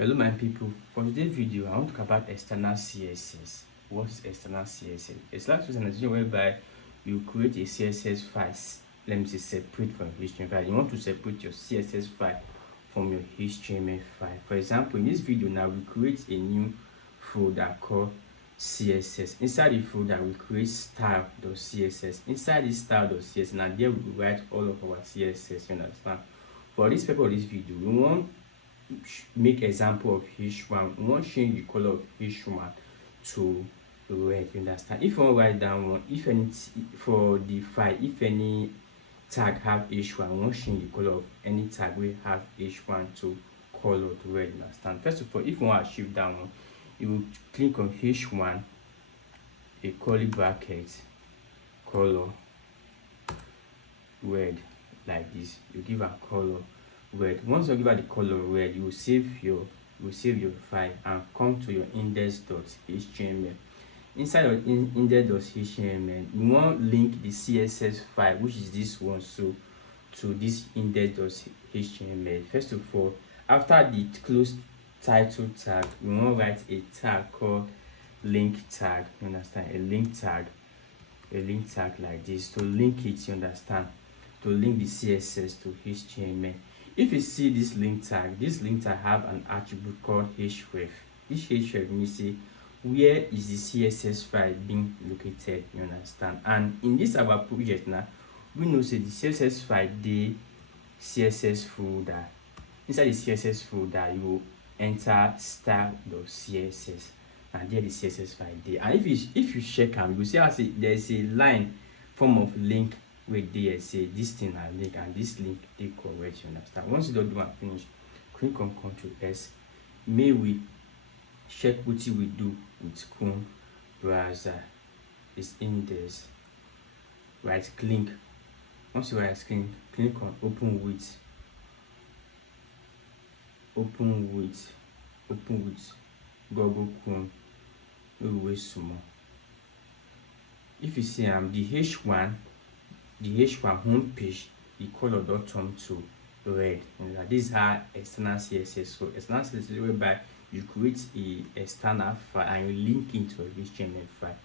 Hello my people, for today's video I want to talk about external CSS. What is external CSS? External CSS is an application whereby you create a CSS file, let me say separate from HTML file. You want to separate your CSS file from your HTML file. For example, in this video now we create a new folder called CSS. Inside the folder we create style.css. Inside this style.css, now there we write all of our CSS, you understand? For this purpose of this video, we want make example of h1. We want change the color of h1 to red, you understand? If you want to write down one, if any for the file, if any tag have h1, we want change the color of any tag we have h1 to color to red, you understand? First of all, if you want to achieve that one, you will click on h1, a curly bracket, color red, like this. You give a color red. Once you give it the color red, you will save your file and come to your index.html. Inside of index.html, you want link the CSS file, which is this one, so to this index.html. First of all, after the close title tag, we want to write a tag called link tag, you understand? A link tag like this to link it, you understand? To link the CSS to HTML. If you see this link tag have an attribute called href. This href means say where is the CSS file being located, you understand? And in this our project now, we know say the CSS file, the CSS folder. Inside the CSS folder, you will enter style.css, and there the CSS file there. And if you check them, you see how there's a line form of link with there say this thing a link, and this link they correct, you understand? Once you don't do and finish, click on Ctrl S. May we check what you will do with Chrome browser. Is index, right click. Once you right click on open with Google Chrome. We will wait some more. If you see the h1 home page, the color dot turn to red. And this is how external CSS. So external CSS whereby you create a external file and you link into a HTML file.